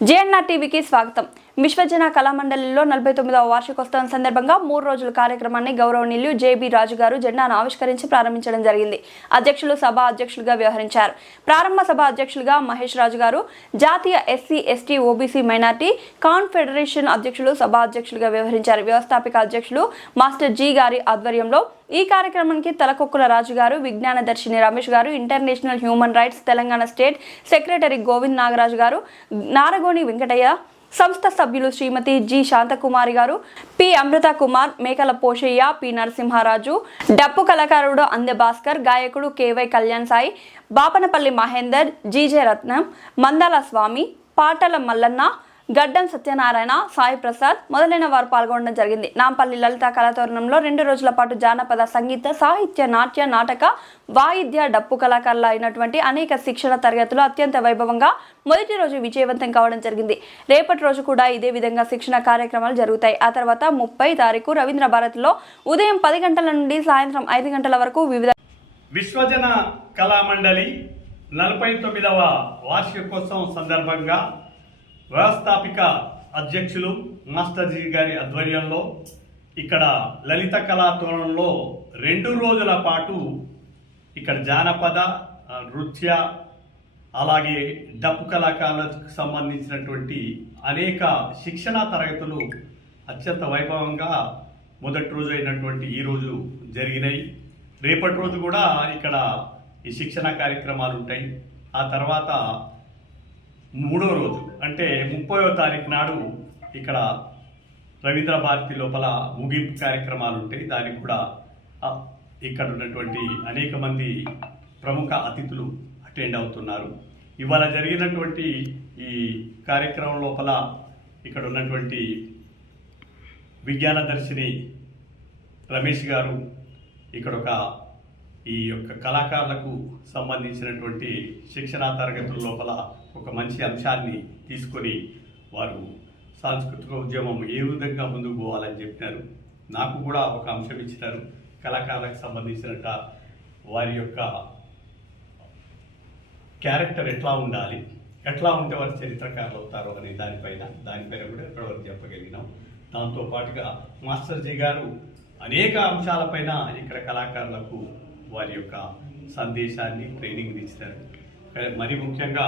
JNR టీవీకి స్వాగతం. విశ్వజన కళామండలిలో 49వ వార్షికోత్సవం సందర్భంగా 3 రోజుల కార్యక్రమాన్ని గౌరవనీయులు జేబీ రాజు గారు జెండాను ఆవిష్కరించి ప్రారంభించడం జరిగింది. అధ్యక్షులు సభ అధ్యక్షులుగా వ్యవహరించారు. ప్రారంభ సభ అధ్యక్షులుగా మహేష్ రాజు గారు, జాతీయ SC ST OBC minority confederation అధ్యక్షులు సభ అధ్యక్షులుగా వ్యవహరించారు. వ్యవస్థాపక అధ్యక్షులు మాస్టర్ జీ గారి ఆధ్వర్యంలో ఈ కార్యక్రమానికి తలకొక్కుల రాజు గారు, విజ్ఞాన దర్శిని రమేష్ గారు, international human rights Telangana state secretary Govind Nagaraju గారు, నారగోని వెంకటయ్య, సంస్థ సభ్యులు శ్రీమతి జి శాంతకుమారి గారు, పి అమృత కుమార్, మేకల పోషయ్య, పి నరసింహారాజు, డప్పు కళాకారుడు అందె భాస్కర్, గాయకుడు కేవై కళ్యాణ్ సాయి, బాపనపల్లి మహేందర్, జీజే రత్నం, మందాల స్వామి, పాటల మల్లన్న, గడ్డం సత్యనారాయణ, సాయి ప్రసాద్ మొదలైన వారు పాల్గొనడం జరిగింది. నాంపల్లి లలిత కళాతోరణంలో 2 రోజుల పాటు జానపద సంగీత, సాహిత్య, నాట్య, నాటక, వాయిద్య, డప్పు కళాకారులు అయినటువంటి అనేక శిక్షణ తరగతులు అత్యంత వైభవంగా మొదటి రోజు విజయవంతం కావడం జరిగింది. రేపటి రోజు కూడా ఇదే విధంగా శిక్షణ కార్యక్రమాలు జరుగుతాయి. ఆ తర్వాత 30 తారీఖు రవీంద్ర భారతిలో ఉదయం 10 గంటల నుండి సాయంత్రం 5 గంటల వరకు వివిధ విశ్వజన కళామండలి 49వ వార్షికోత్సవం సందర్భంగా వ్యవస్థాపిక అధ్యక్షులు మాస్టర్ జీ గారి ఆధ్వర్యంలో ఇక్కడ లలిత కళాతోరణంలో 2 రోజుల పాటు ఇక్కడ జానపద, నృత్య, అలాగే డప్పు కళాకారులకు సంబంధించినటువంటి అనేక శిక్షణా తరగతులు అత్యంత వైభవంగా మొదటి రోజు అయినటువంటి ఈరోజు జరిగినాయి. రేపటి రోజు కూడా ఇక్కడ ఈ శిక్షణ కార్యక్రమాలు ఉంటాయి. ఆ తర్వాత 3వ రోజు అంటే 30వ తారీఖు నాడు ఇక్కడ రవీంద్ర భారతి లోపల ముగింపు కార్యక్రమాలు ఉంటాయి. దానికి కూడా ఇక్కడ ఉన్నటువంటి అనేక మంది ప్రముఖ అతిథులు అటెండ్ అవుతున్నారు. ఇవాళ జరిగినటువంటి ఈ కార్యక్రమం లోపల ఇక్కడ ఉన్నటువంటి విజ్ఞాన దర్శిని రమేష్ గారు ఇక్కడ ఈ యొక్క కళాకారులకు సంబంధించినటువంటి శిక్షణా తరగతుల లోపల ఒక మంచి అంశాన్ని తీసుకొని వారు సాంస్కృతిక ఉద్యమం ఏ విధంగా ముందుకు పోవాలని చెప్పినారు. నాకు కూడా ఒక అంశం ఇచ్చినారు. కళాకారులకు సంబంధించినట్ట వారి యొక్క క్యారెక్టర్ ఎట్లా ఉండాలి, ఎట్లా ఉంటే వారు చరిత్రకారులు అవుతారు అనే దానిపైన కూడా ఎప్పటివరకు చెప్పగలిగినాం. దాంతోపాటుగా మాస్టర్ జీ గారు అనేక అంశాలపైన ఇక్కడ కళాకారులకు వారి యొక్క సందేశాన్ని ట్రైనింగ్ ఇచ్చినారు. మరి ముఖ్యంగా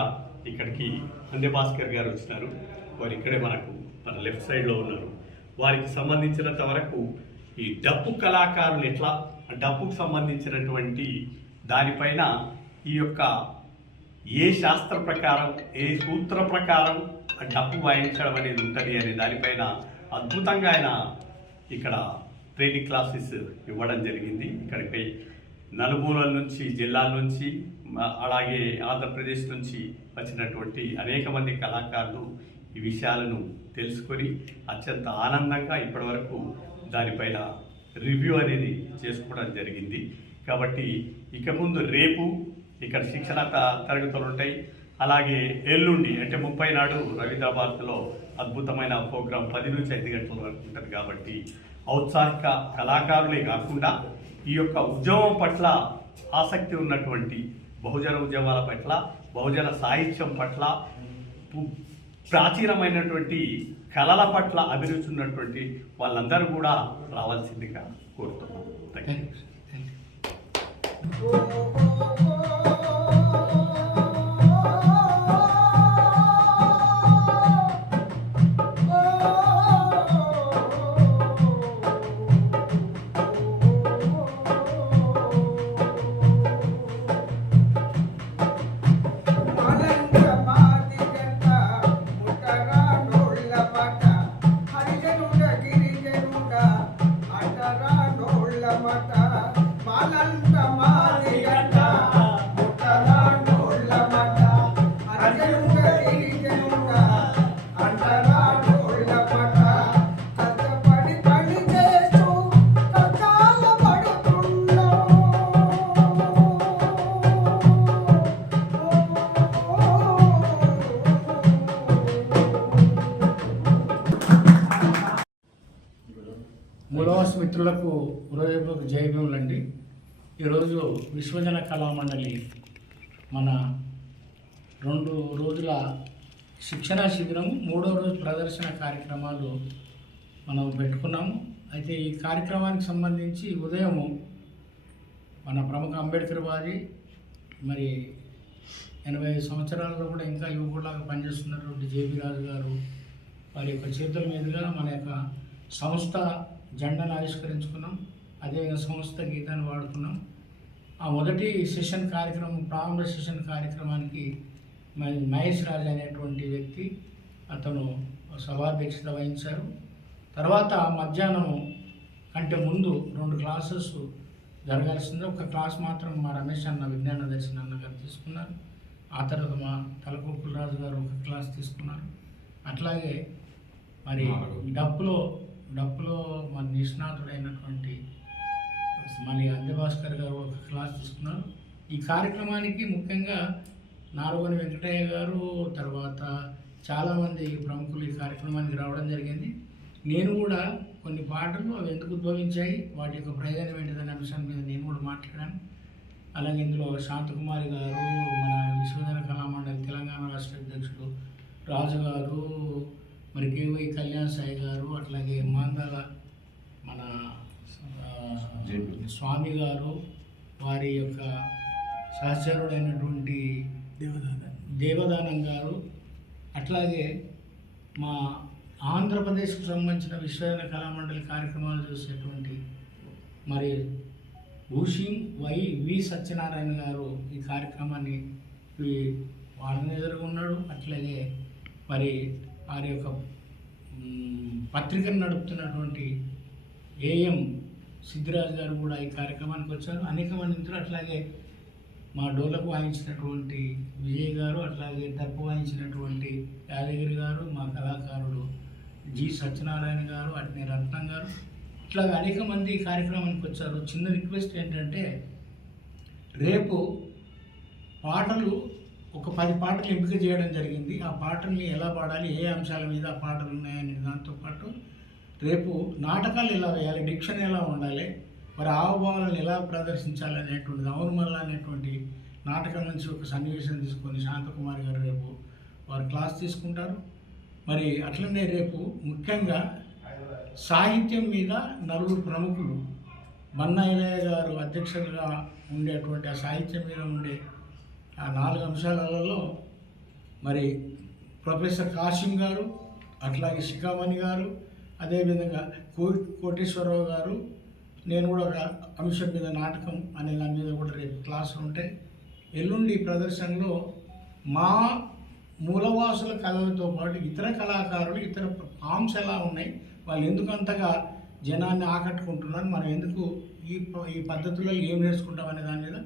ఇక్కడికి అందె భాస్కర్ గారు వచ్చినారు. వారు ఇక్కడే మన లెఫ్ట్ సైడ్లో ఉన్నారు. వారికి సంబంధించినంత వరకు ఈ డప్పు కళాకారులు ఎట్లా, డప్పుకు సంబంధించినటువంటి దానిపైన ఈ యొక్క ఏ శాస్త్ర ప్రకారం, ఏ సూత్ర ప్రకారం ఆ డప్పు వాయించడం అనేది ఉంటుంది అనే దానిపైన అద్భుతంగా ఆయన ఇక్కడ ట్రైనింగ్ క్లాసెస్ ఇవ్వడం జరిగింది. ఇక్కడికి నలుమూలల నుంచి, జిల్లాల నుంచి, అలాగే ఆంధ్రప్రదేశ్ నుంచి వచ్చినటువంటి అనేక మంది కళాకారులు ఈ విషయాలను తెలుసుకొని అత్యంత ఆనందంగా ఇప్పటివరకు దానిపైన రివ్యూ అనేది చేసుకోవడం జరిగింది. కాబట్టి ఇక ముందు రేపు ఇక్కడ శిక్షణ తరగతులు ఉంటాయి. అలాగే ఎల్లుండి అంటే 30 నాడు రవీంద్ర భారతిలో అద్భుతమైన ప్రోగ్రాం 10 నుంచి 5 గంటల వరకు ఉంటుంది. కాబట్టి ఔత్సాహిక కళాకారులే కాకుండా ఈ యొక్క ఉద్యమం పట్ల ఆసక్తి ఉన్నటువంటి, బహుజన ఉద్యమాల పట్ల, బహుజన సాహిత్యం పట్ల, ప్రాచీనమైనటువంటి కళల పట్ల అభిరుచి ఉన్నటువంటి వాళ్ళందరూ కూడా రావాల్సిందిగా కోరుతున్నాం. Thank you. మూలవాస మిత్రులకు హృదయపూర్వక జయభీములండి. ఈరోజు విశ్వజన కళామండలి మన 2 రోజుల శిక్షణా శిబిరం 3వ రోజు ప్రదర్శన కార్యక్రమాలు మనం పెట్టుకున్నాము. అయితే ఈ కార్యక్రమానికి సంబంధించి ఉదయం మన ప్రముఖ అంబేద్కర్వాది, మరి 85 సంవత్సరాలలో కూడా ఇంకా యువకులాగా పనిచేస్తున్నటువంటి జేబీ రాజు గారు వారి యొక్క చేతుల మీదుగా మన యొక్క సంస్థ జెండాను ఆవిష్కరించుకున్నాం. అదేవిధంగా సంస్థ గీతాన్ని వాడుకున్నాం. ఆ మొదటి సెషన్ కార్యక్రమం, ప్రారంభ సెషన్ కార్యక్రమానికి మహేష్ రాజు అనేటువంటి వ్యక్తి అతను సభాధ్యక్షత వహించారు. తర్వాత మధ్యాహ్నం కంటే ముందు 2 క్లాసెస్ జరగాల్సిందే. ఒక క్లాస్ మాత్రం మా రమేష్ అన్న, విజ్ఞాన దర్శన అన్న గారు తీసుకున్నారు. ఆ తర్వాత మా తలకొక్కుల రాజు గారు ఒక క్లాస్ తీసుకున్నారు. అట్లాగే మరి డప్పులో మరి నిష్ణాతుడైనటువంటి మళ్ళీ అంజభాస్కర్ గారు ఒక క్లాస్ తీసుకున్నారు. ఈ కార్యక్రమానికి ముఖ్యంగా నారగోని వెంకటయ్య గారు, తర్వాత చాలామంది ప్రముఖులు ఈ కార్యక్రమానికి రావడం జరిగింది. నేను కూడా కొన్ని పాటలు అవి ఎందుకు ఉద్భవించాయి, వాటి యొక్క ప్రయోజనం ఏంటిదనే అంశం మీద నేను కూడా మాట్లాడాను. అలాగే ఇందులో శాంతకుమారి గారు, మన విశ్వవిద్యాలయ కళామండలి తెలంగాణ రాష్ట్ర అధ్యక్షుడు రాజు గారు, మరి కేవై కళ్యాణ్ సాయి గారు, అట్లాగే మాందాల మన స్వామి గారు, వారి యొక్క సహచరుడైనటువంటి దేవదానం గారు, అట్లాగే మా ఆంధ్రప్రదేశ్కు సంబంధించిన విశ్వవిద్యాలయ కళామండలి కార్యక్రమాలు చూసేటువంటి మరి భూషింగ్ వి సత్యనారాయణ గారు ఈ కార్యక్రమాన్ని వాళ్ళని ఎదుర్కొన్నాడు. అట్లాగే మరి వారి యొక్క పత్రికను నడుపుతున్నటువంటి ఏఎం సిద్ధిరాజు గారు కూడా ఈ కార్యక్రమానికి వచ్చారు. అనేక మంది మిత్రులు, అట్లాగే మా డోలకు వాయించినటువంటి విజయ్ గారు, అట్లాగే డప్పు వాయించినటువంటి యాదగిరి గారు, మా కళాకారుడు జి సత్యనారాయణ గారు, అట్నే రత్నం గారు, ఇట్లాగా అనేక మంది ఈ కార్యక్రమానికి వచ్చారు. చిన్న రిక్వెస్ట్ ఏంటంటే, రేపు పాటలు ఒక 10 పాటలు ఎంపిక చేయడం జరిగింది. ఆ పాటల్ని ఎలా పాడాలి, ఏ అంశాల మీద ఆ పాటలు ఉన్నాయనే దాంతోపాటు రేపు నాటకాలు ఎలా వేయాలి, డిక్షన్ ఎలా ఉండాలి, మరి హావభావాలను ఎలా ప్రదర్శించాలి అనేటువంటిది అవును మళ్ళా అనేటువంటి నాటకం నుంచి ఒక సన్నివేశం తీసుకొని శాంతకుమారి గారు రేపు వారు క్లాస్ తీసుకుంటారు. మరి అట్లనే రేపు ముఖ్యంగా సాహిత్యం మీద 4 ప్రముఖులు, మన్నాయిలయ్య గారు అధ్యక్షులుగా ఉండేటువంటి ఆ సాహిత్యం మీద ఉండే ఆ 4 అంశాలలో మరి ప్రొఫెసర్ కాసిం గారు, అట్లాగే శిఖామణి గారు, అదేవిధంగా కోటేశ్వరరావు గారు, నేను కూడా ఒక అంశం మీద నాటకం అనే దాని మీద కూడా రేపు క్లాసులు ఉంటాయి. ఎల్లుండి ప్రదర్శనలో మా మూలవాసుల కళలతో పాటు ఇతర కళాకారులు, ఇతర ఫామ్స్ ఎలా ఉన్నాయి, వాళ్ళు ఎందుకు అంతగా జనాన్ని ఆకట్టుకుంటున్నారు, మనం ఎందుకు ఈ పద్ధతుల్లో ఏం నేర్చుకుంటాం అనే దాని మీద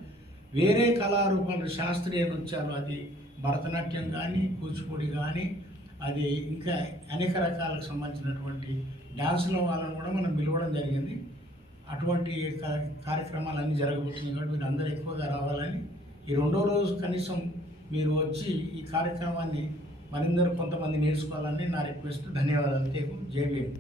వేరే కళారూపాలు, శాస్త్రీయ నృత్యాలు, అది భరతనాట్యం కానీ, కూచిపూడి కానీ, అది ఇంకా అనేక రకాలకు సంబంధించినటువంటి డ్యాన్సుల వాళ్ళని కూడా మనం పిలవడం జరిగింది. అటువంటి కార్యక్రమాలన్నీ జరగబోతున్నాయి కాబట్టి మీరు అందరూ ఎక్కువగా రావాలని, ఈ 2వ రోజు కనీసం మీరు వచ్చి ఈ కార్యక్రమాన్ని మరిందరూ కొంతమంది నేర్చుకోవాలని నా రిక్వెస్ట్. ధన్యవాదాలు. జై భీమ్.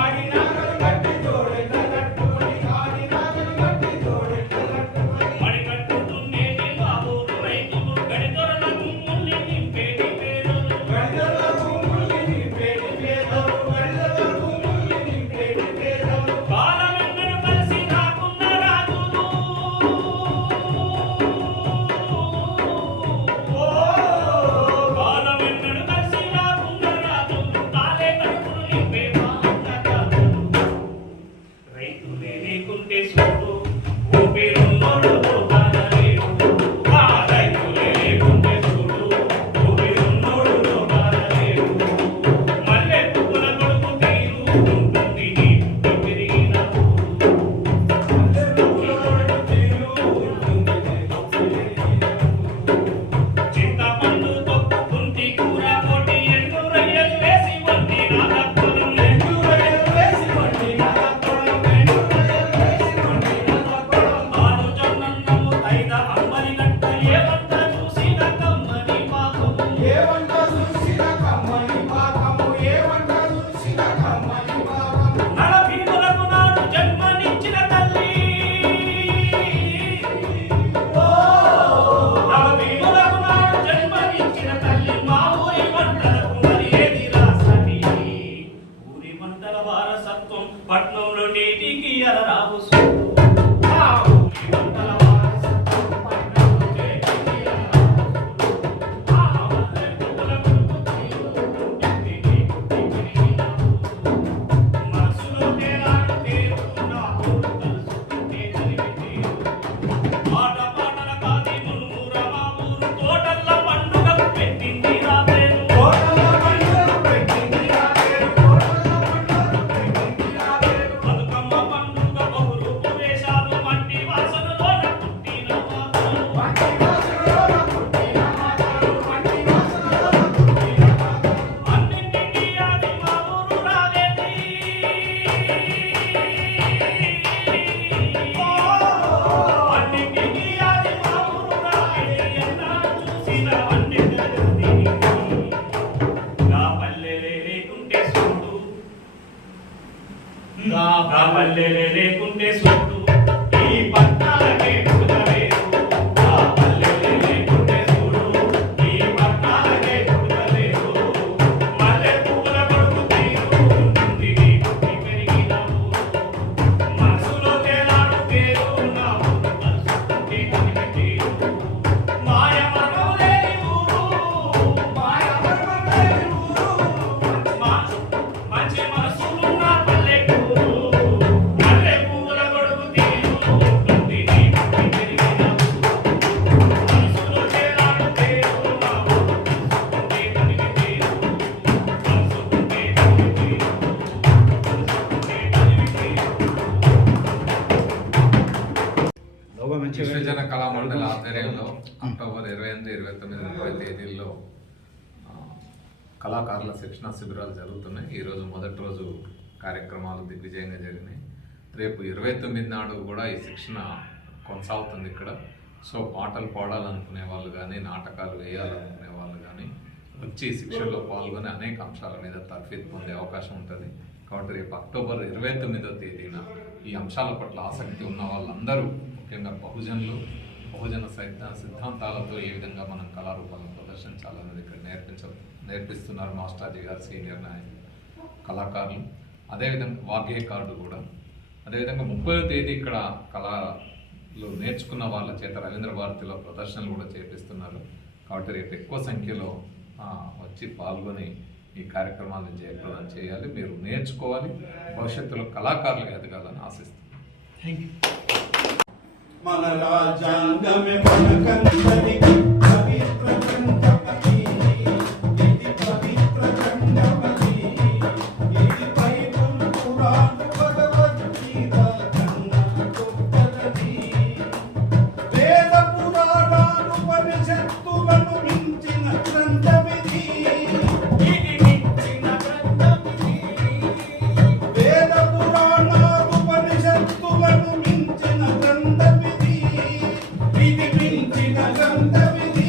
ఆడి పట్నంలో నేటికి రావు లేకుంటే సొట్టు ఈ పట్టాలకే కుదలేదు లేకుంటే చూడు ఈ పట్టాలకే కుదలేదు మల్లె పువ్వుల కొడుకు తీరు ఉంటుంది పెరిగినావు మనసులో తేలాడు తేరు ఉన్నావు మనసుకుంటే కనిపెట్టి మాయ మరణం లేని ఊరు మాయ మరణం లేని ఊరు మంచి మనసులున్న పల్లెటూరు విశ్వజన కళామండలి ఆధ్వర్యంలో అక్టోబర్ 28, 29, 30 తేదీల్లో కళాకారుల శిక్షణ శిబిరాలు జరుగుతున్నాయి. ఈరోజు మొదటి రోజు కార్యక్రమాలు దిగ్విజయంగా జరిగినాయి. రేపు 29 నాడు కూడా ఈ శిక్షణ కొనసాగుతుంది ఇక్కడ. సో పాటలు పాడాలనుకునే వాళ్ళు కానీ, నాటకాలు వేయాలనుకునే వాళ్ళు కానీ వచ్చి శిక్షణలో పాల్గొని అనేక అంశాల మీద తర్ఫీదు పొందే అవకాశం ఉంటుంది. కాబట్టి రేపు అక్టోబర్ 29వ తేదీన ఈ అంశాల పట్ల ఆసక్తి ఉన్న వాళ్ళందరూ, ముఖ్యంగా బహుజన సిద్ధాంతాలతో ఏ విధంగా మనం కళారూపాలను ప్రదర్శించాలనేది ఇక్కడ నేర్పిస్తున్నారు మాస్టర్జీ గారు, సీనియర్ నాయకులు, కళాకారులు. అదేవిధంగా వాగ్గేయకారుడు కూడా. అదేవిధంగా 30వ తేదీ ఇక్కడ కళలు నేర్చుకున్న వాళ్ళ చేత రవీంద్ర భారతిలో ప్రదర్శనలు కూడా చేపిస్తున్నారు. కాబట్టి రేపు ఎక్కువ సంఖ్యలో వచ్చి పాల్గొని ఈ కార్యక్రమాలను జయప్రదం చేయాలి. మీరు నేర్చుకోవాలి, భవిష్యత్తులో కళాకారులుగా ఎదగాలని ఆశిస్తున్నాను. Thank you. మన రాజ్యాంగమే మనకందరికి పవిత్ర గ్రంథమది, ఇది పవిత్ర గ్రంథమది, ఇది బైబిల్, ఖురాన్, భగవద్గీత కన్నా గొప్పది. వేద పురాణాలు ఉపనిషత్తులను మించిన గ్రంథమిది, ఇది మించిన గ్రంథమిది. వేద పురాణాలు ఉపనిషత్తులను మించిన గ్రంథమిది, ఇది మించిన గ్రంథమిది.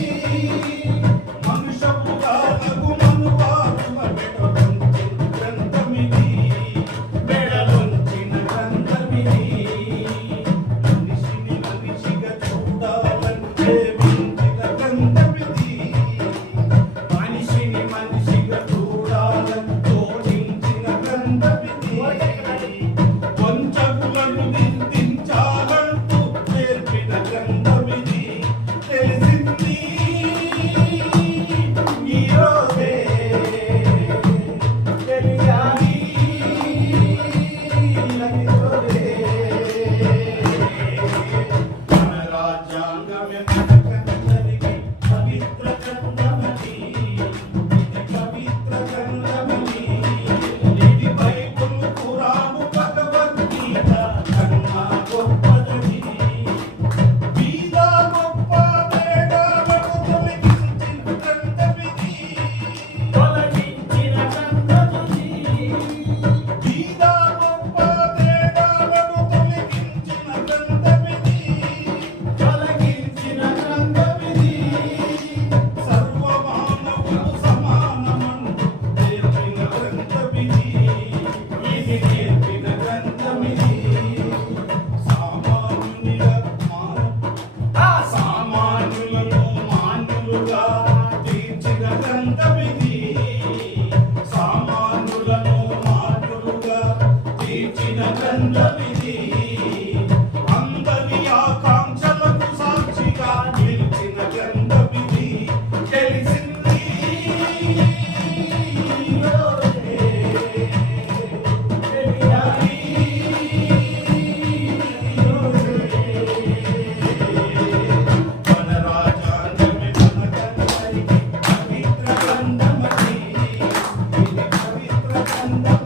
కన్నమ